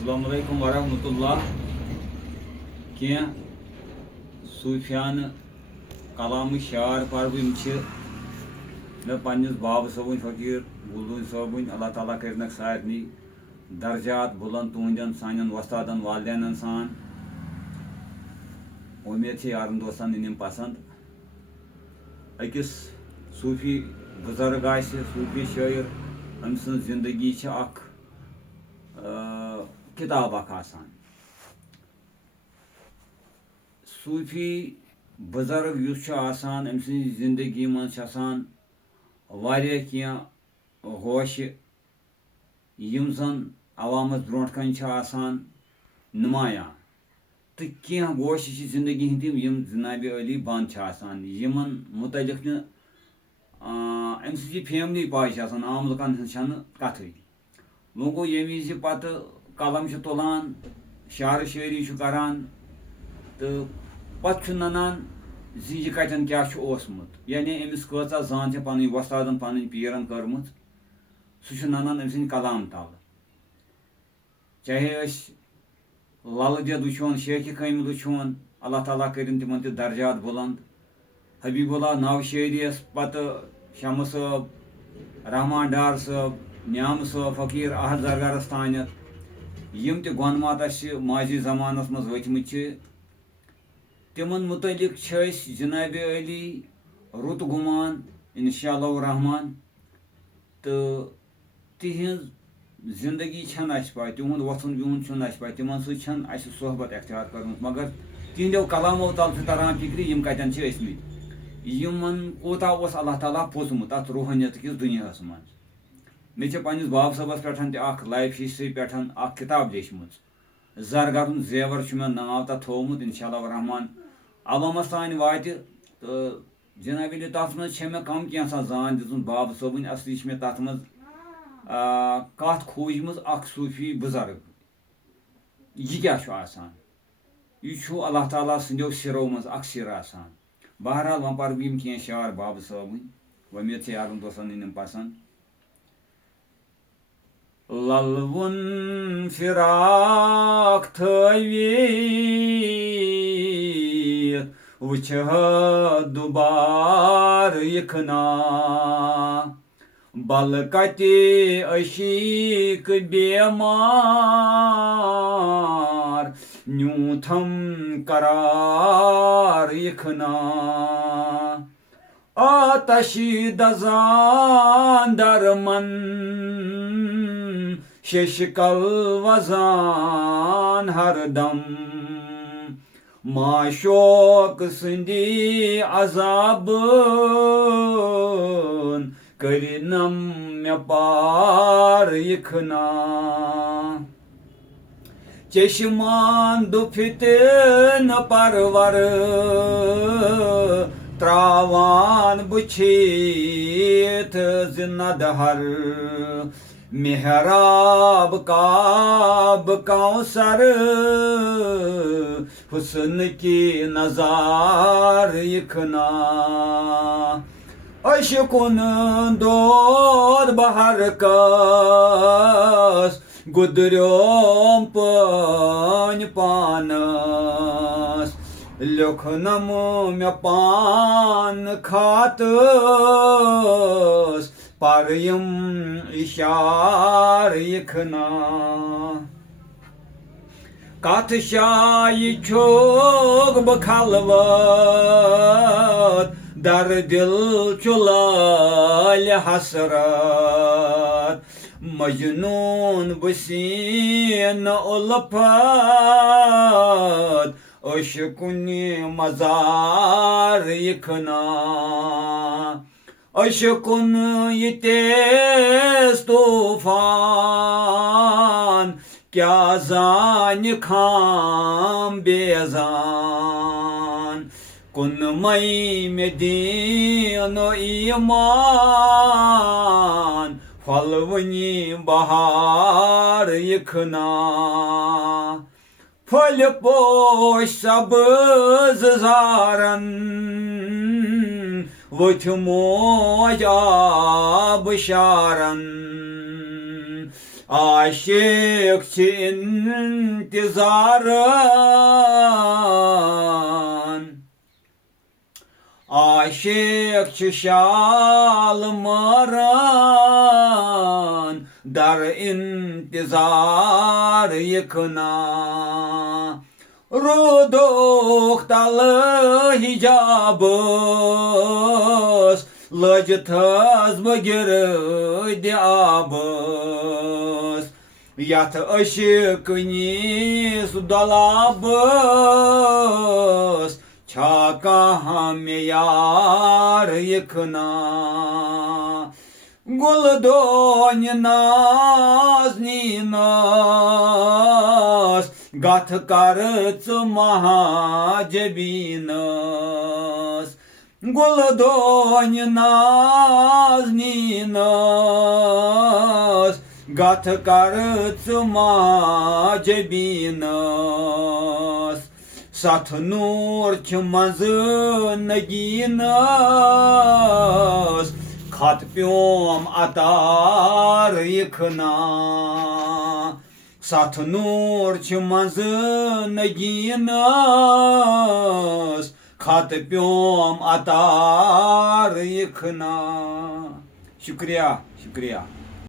अस्सलाम वालेकुम वरहमतुल्लाह क्या सूफियान कलाम शार पर्व मे पन्निस बाब सोबन फकीर बुलून सोबन अल्लाह ताला करनक सारनी दर्जात बुलंद तुहंदन सान वस्तादन वालदेन सान उम्मीद यारन दोस्तन इन पसंद अकिस सूफी बुजुर्ग सूफी शायर अम सं जिंदगी किताब आसान सूफी बुजुर्ग आसान अम जिंदगी मन वारिया क्या होश यम जन अवामस ब्रोट कन आसान नुमाया तो क्या गोश जिंदगी हंद यम जनाब अली बंद आसान यमन मुतलिक अम फैमिली पाई आम लुकन कथ वो गो ये विज पत कलम तुलान शार शायरी करान तो पत ननान यह कतन क्या ओसमुत यानी अमिस कचा जान पन वस्तादन पन पीरन कर्मुत सह ननान अम कलाम तल चाहे लल देद वुन शेख कामिल वुन अल्लाह ताला करिन तिमन दर्जात बुलंद हबीबुल्लाह नव शायरी पत शम साहब रहमान डार साहब न्याम साहब फकीर अहद जरगारस तानत यम ते गोनमात माजी जमानस मज वथमत तिमन मुतलिक जनाब अली रुत गुमान इंशाअल्लाह रहमान तो तिहज जिंदगी पाए तिहुंद वथुन बिहुन पाए तिमन सह सोहबत अख्तियार कर मगर तिहदो कलामो तल तरान फिक्र यम कतन यमन कोता अल्लाह ताला पोसमुत अत रूहानियत किस दुनिया मज मे पन्निस बाब सबस पे लाइफ हिस्ट्री पे किताब लेचम जरगरुन जेवर मे नाव तथ थोमुत इंशाअल्लाह रहमान अवामस तान वात तो जनाब तथ मे कम क्या जान दितुन बाब सोबन असली मे तथ मज कथ खोजम सूफी बुजुर्ग यह क्या आसान यह अल्लाह ताला सो सिरो मज सिर आसान बहरहाल वह पर्व क्या शार बाब सोबन उम्मीद यारन दोस्तन इन पसंद ललवुन फिराक थवीत वुछ दुबार यखना बल कति अशीक बेमार न्यूथम करार यखना आतशी दजान दरमन शशकल वजान हरदम माशोक सिंदी अजाब करिनम मे पार यखना चश्मान दुफितन परवर त्रावान बुछीत जिन्नदहर मेहराब काब कौसर हुस्न की नजार यखना अशकुन दोद बहर कस गुदर्योम पन पानस लखनम मे पान खातस पारयम इशार यखना कथ शाय छोग बखलवत दर दिल चुलाल हसरत मजनून बसीन उल्फत अशकुनि मजार यखना अशकुन ये तेज तूफान क्या जान खाम बेजान कुन मई में दीन ईमान फलवनी बहार यखना फल पोश सब्ज जारन वथमो आब शारन Aşık intizarın, aşık şalmarın, dar intizar yıkına. Ruduk dalı hicabız, lacıtız mı girdi abız. Yat ışık nis dolabız, çakam yar yıkına. Guldon nazninas, gat karıç mahacebinas. Guldon nazninas, gat karıç mahacebinas. Sat nur çmazın ginas, Katpiyom atar yıkına. Sat nur çmazın ginas, Katpiyom atar yıkına. Şükriya, şükriya.